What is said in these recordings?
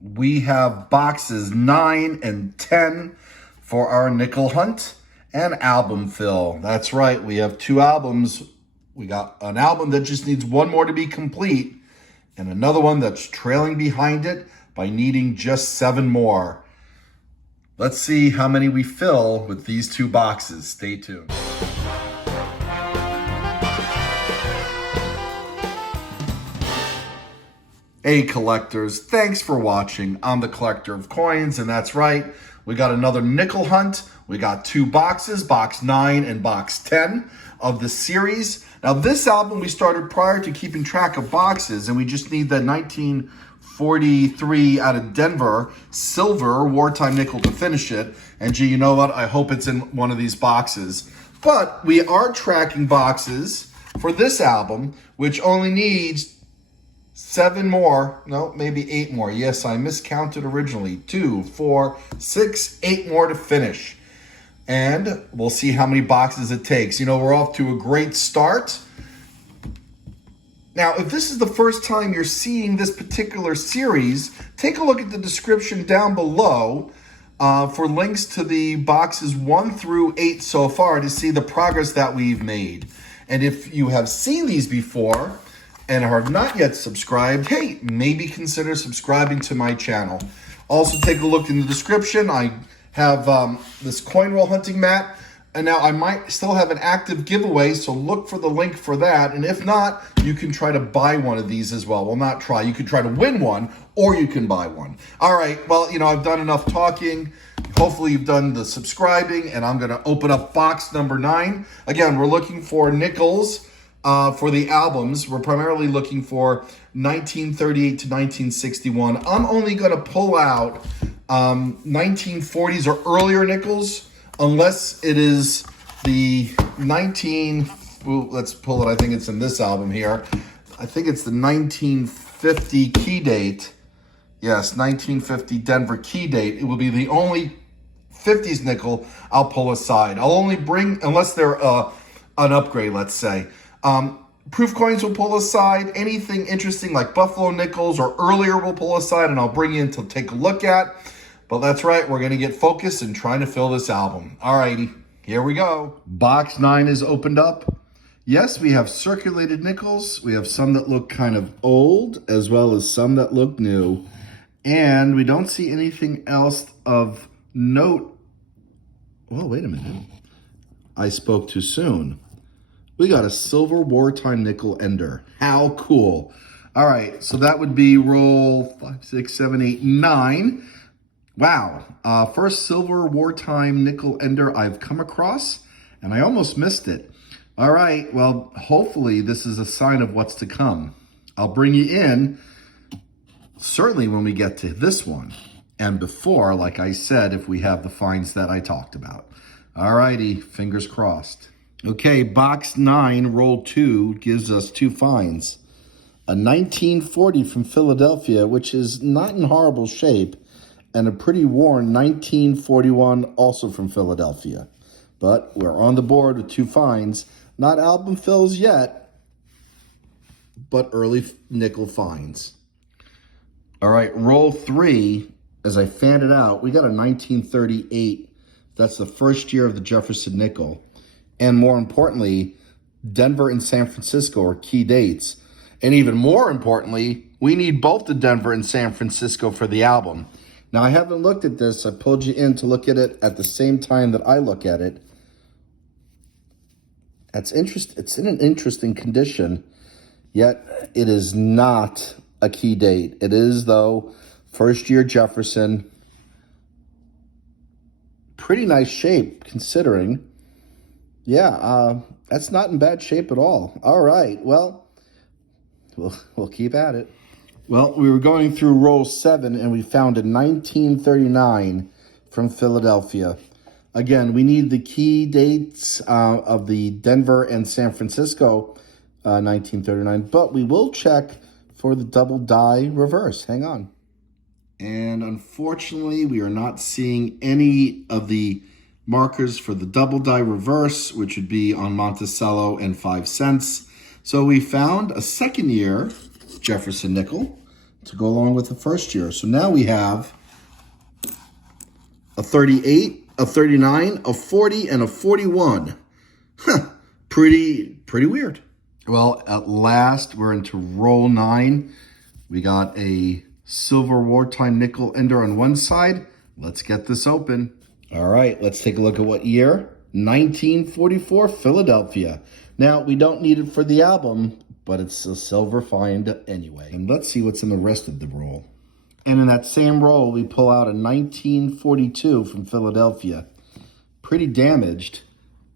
we have boxes 9 and 10 for our nickel hunt and album fill. That's right, we have 2 albums. We got an album that just needs 1 more to be complete, and another one that's trailing behind it by needing just 7 more. Let's see how many we fill with these 2 boxes. Stay tuned. Hey collectors, thanks for watching. I'm the Collector of Coins, and that's right, we got another nickel hunt. We got 2 boxes, box 9 and box 10 of the series. Now this album we started prior to keeping track of boxes, and we just need the 1943 out of Denver silver wartime nickel to finish it. And gee, you know what? I hope it's in one of these boxes. But we are tracking boxes for this album, which only needs 7 more, no, maybe 8 more. Yes, I miscounted originally. 2, 4, 6, 8 more to finish. And we'll see how many boxes it takes. You know, we're off to a great start. Now, if this is the first time you're seeing this particular series, take a look at the description down below for links to the boxes 1 through 8 so far to see the progress that we've made. And if you have seen these before and are not yet subscribed, hey, maybe consider subscribing to my channel. Also, take a look in the description. I have this coin roll hunting mat, and now I might still have an active giveaway, so look for the link for that. And if not, you can try to buy one of these as well. Well, not try. You can try to win one, or you can buy one. All right, well, you know, I've done enough talking. Hopefully you've done the subscribing, and I'm going to open up box number 9. Again, we're looking for nickels. For the albums, we're primarily looking for 1938 to 1961. I'm only going to pull out 1940s or earlier nickels, unless it is the let's pull it. I think it's in this album here. I think it's the 1950 key date. Yes, 1950 Denver key date. It will be the only 50s nickel I'll pull aside. I'll only bring, unless they're an upgrade, let's say. Proof coins will pull aside. Anything interesting like Buffalo nickels or earlier will pull aside, and I'll bring you in to take a look at. But that's right, we're going to get focused and trying to fill this album. All righty, here we go. Box 9 is opened up. Yes, we have circulated nickels. We have some that look kind of old, as well as some that look new. And we don't see anything else of note. Well, wait a minute. I spoke too soon. We got a silver wartime nickel ender. How cool. All right, so that would be roll 5, 6, 7, 8, 9. Wow, first silver wartime nickel ender I've come across, and I almost missed it. All right, well, hopefully this is a sign of what's to come. I'll bring you in, certainly when we get to this one, and before, like I said, if we have the finds that I talked about. All righty, fingers crossed. Okay, box 9, roll 2, gives us 2 finds. A 1940 from Philadelphia, which is not in horrible shape, and a pretty worn 1941, also from Philadelphia. But we're on the board with 2 finds. Not album fills yet, but early nickel finds. All right, roll 3, as I fan it out, we got a 1938. That's the first year of the Jefferson nickel. And more importantly, Denver and San Francisco are key dates. And even more importantly, we need both the Denver and San Francisco for the album. Now, I haven't looked at this. I pulled you in to look at it at the same time that I look at it. It's in an interesting condition, yet it is not a key date. It is, though, first year Jefferson. Pretty nice shape, considering. Yeah, that's not in bad shape at all. All right, well, we'll keep at it. Well, we were going through roll 7, and we found a 1939 from Philadelphia. Again, we need the key dates of the Denver and San Francisco 1939, but we will check for the double die reverse. Hang on. And unfortunately, we are not seeing any of the markers for the double die reverse, which would be on Monticello and 5 cents. So we found a second year Jefferson nickel, to go along with the first year. So now we have a 38, a 39, a 40, and a 41. Huh, pretty weird. Well, at last, we're into roll 9. We got a silver wartime nickel ender on one side. Let's get this open. All right, let's take a look at what year. 1944, Philadelphia. Now, we don't need it for the album, but it's a silver find anyway. And let's see what's in the rest of the roll. And in that same roll, we pull out a 1942 from Philadelphia. Pretty damaged,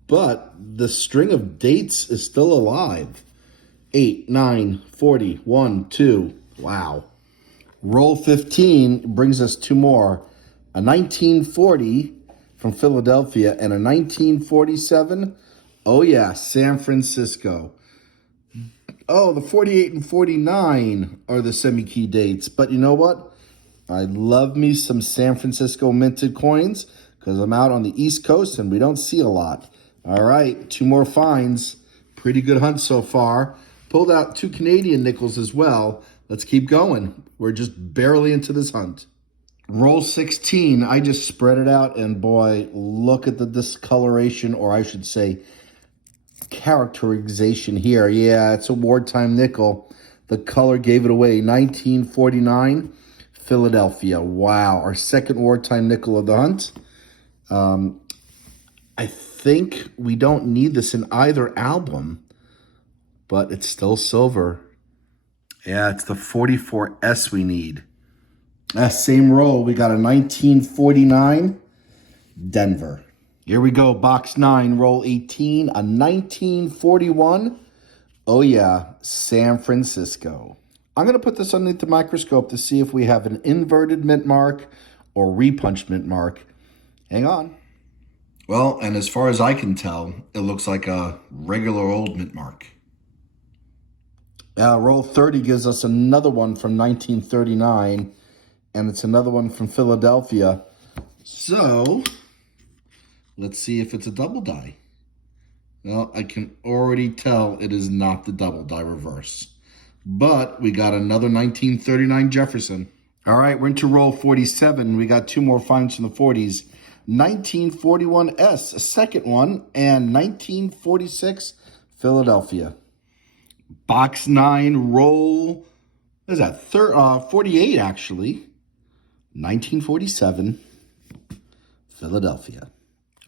but the string of dates is still alive. 8, 9, 40, 1, 2. Wow. Roll 15 brings us 2 more. A 1940 from Philadelphia and a 1947. Oh yeah, San Francisco. Oh, the 48 and 49 are the semi-key dates. But you know what? I love me some San Francisco minted coins because I'm out on the East Coast and we don't see a lot. All right, 2 more finds. Pretty good hunt so far. Pulled out 2 Canadian nickels as well. Let's keep going. We're just barely into this hunt. Roll 16, I just spread it out and boy, look at the discoloration, or I should say characterization here. Yeah, it's a wartime nickel. The color gave it away. 1949, Philadelphia. Wow, our second wartime nickel of the hunt. I think we don't need this in either album, but it's still silver. Yeah, it's the 44S we need. Same roll, we got a 1949 Denver. Here we go, box 9, roll 18, a 1941. Oh yeah, San Francisco. I'm going to put this underneath the microscope to see if we have an inverted mint mark or repunched mint mark. Hang on. Well, and as far as I can tell, it looks like a regular old mint mark. Roll 30 gives us another one from 1939, and it's another one from Philadelphia. So, let's see if it's a double die. Well, I can already tell it is not the double die reverse. But we got another 1939 Jefferson. All right, we're into roll 47. We got 2 more finds from the 40s. 1941S, a second one, and 1946 Philadelphia. Box 9, roll, what is that? 48, actually. 1947, Philadelphia.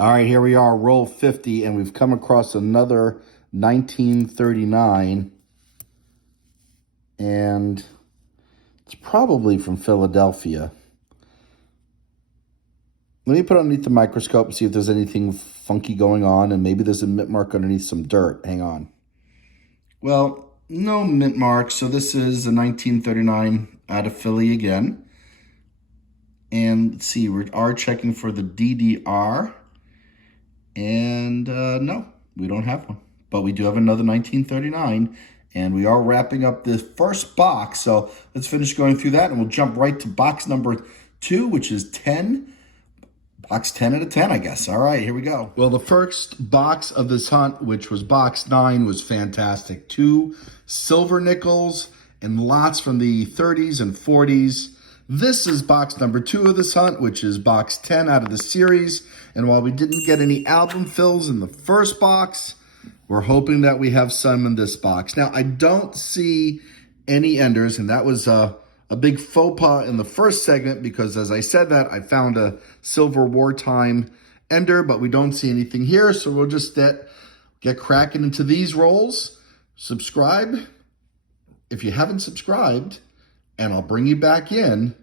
All right, here we are, roll 50, and we've come across another 1939. And it's probably from Philadelphia. Let me put it underneath the microscope and see if there's anything funky going on, and maybe there's a mint mark underneath some dirt. Hang on. Well, no mint mark, so this is a 1939 out of Philly again. And let's see, we are checking for the DDR. And no, we don't have one. But we do have another 1939. And we are wrapping up this first box. So let's finish going through that. And we'll jump right to box number 2, which is 10. Box 10 out of 10, I guess. All right, here we go. Well, the first box of this hunt, which was box 9, was fantastic. 2 silver nickels and lots from the 30s and 40s. This is box number 2 of this hunt, which is box 10 out of the series. And while we didn't get any album fills in the first box, we're hoping that we have some in this box. Now, I don't see any enders, and that was a big faux pas in the first segment because, as I said that, I found a silver wartime ender, but we don't see anything here, so we'll just get cracking into these rolls. Subscribe if you haven't subscribed, and I'll bring you back in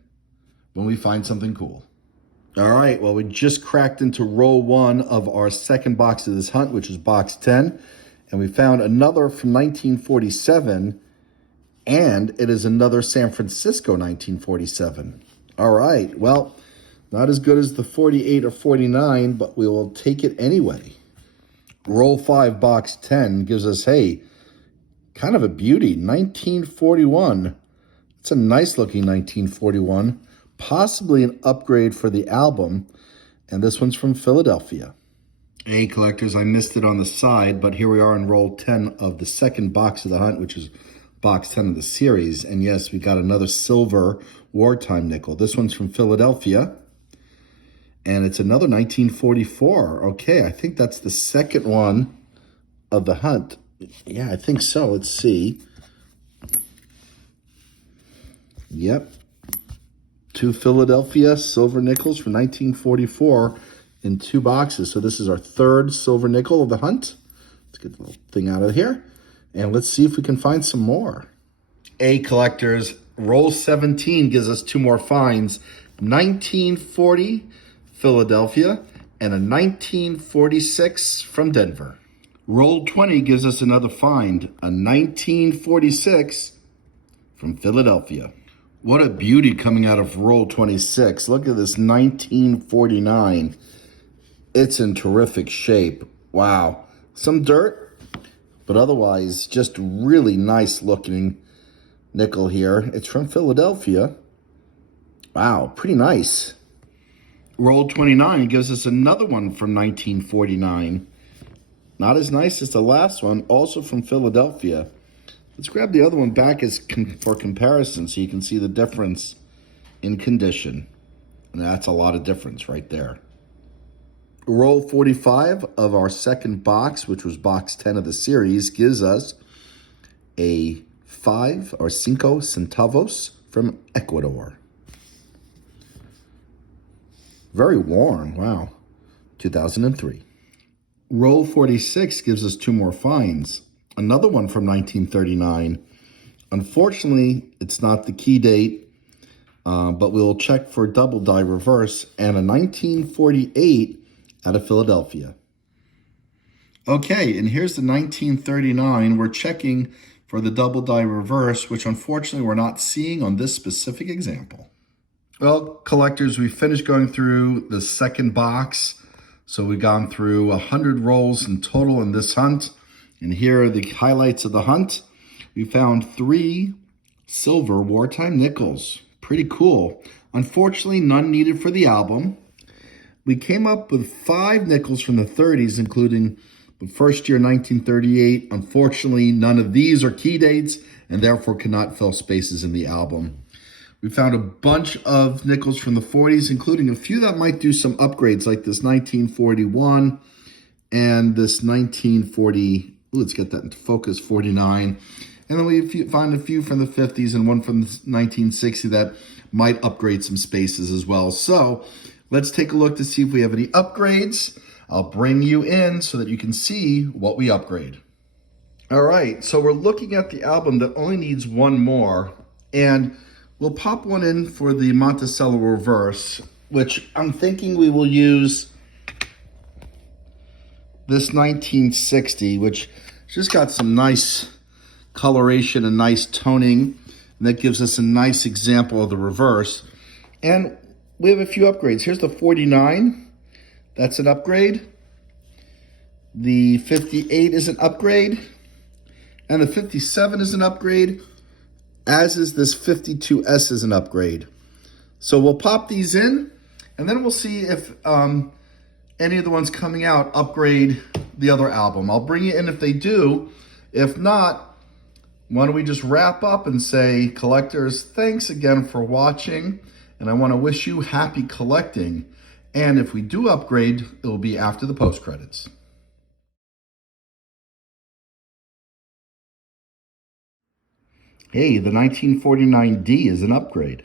when we find something cool. All right, well, we just cracked into roll 1 of our second box of this hunt, which is box 10, and we found another from 1947, and it is another San Francisco 1947. All right, well, not as good as the 48 or 49, but we will take it anyway. Roll 5, box 10 gives us, hey, kind of a beauty, 1941. It's a nice looking 1941. Possibly an upgrade for the album, and this one's from Philadelphia. Hey, collectors, I missed it on the side, but here we are in roll 10 of the second box of the hunt, which is box 10 of the series. And yes, we got another silver wartime nickel. This one's from Philadelphia. And it's another 1944. Okay, I think that's the second one of the hunt. Yeah, I think so. Let's see. Yep. 2 Philadelphia silver nickels from 1944 in 2 boxes. So this is our third silver nickel of the hunt. Let's get the little thing out of here. And let's see if we can find some more. Collectors, roll 17 gives us 2 more finds. 1940 Philadelphia and a 1946 from Denver. Roll 20 gives us another find, a 1946 from Philadelphia. What a beauty coming out of roll 26. Look at this 1949. It's in terrific shape. Wow. Some dirt, but otherwise just really nice looking nickel here. It's from Philadelphia. Wow, pretty nice. Roll 29 gives us another one from 1949. Not as nice as the last one, also from Philadelphia. Let's grab the other one back for comparison so you can see the difference in condition. And that's a lot of difference right there. Roll 45 of our second box, which was box 10 of the series, gives us a 5 centavos from Ecuador. Very worn, wow, 2003. Roll 46 gives us 2 more finds. Another one from 1939. Unfortunately, it's not the key date, but we'll check for double die reverse and a 1948 out of Philadelphia. Okay, and here's the 1939. We're checking for the double die reverse, which unfortunately we're not seeing on this specific example. Well, collectors, we finished going through the second box. So we've gone through 100 rolls in total in this hunt. And here are the highlights of the hunt. We found 3 silver wartime nickels. Pretty cool. Unfortunately, none needed for the album. We came up with 5 nickels from the 30s, including the first year, 1938. Unfortunately, none of these are key dates and therefore cannot fill spaces in the album. We found a bunch of nickels from the 40s, including a few that might do some upgrades, like this 1941 and this 1940. Let's get that into focus, 49. And then we find a few from the 50s and one from 1960 that might upgrade some spaces as well. So let's take a look to see if we have any upgrades. I'll bring you in so that you can see what we upgrade. All right, so we're looking at the album that only needs 1 more. And we'll pop one in for the Monticello reverse, which I'm thinking we will use this 1960, which just got some nice coloration and nice toning. And that gives us a nice example of the reverse. And we have a few upgrades. Here's the 49. That's an upgrade. The 58 is an upgrade. And the 57 is an upgrade, as is this 52S is an upgrade. So we'll pop these in, and then we'll see if any of the ones coming out upgrade the other album. I'll bring you in if they do. If not, why don't we just wrap up and say, collectors, thanks again for watching, and I want to wish you happy collecting. And if we do upgrade, it will be after the post credits. Hey, the 1949D is an upgrade.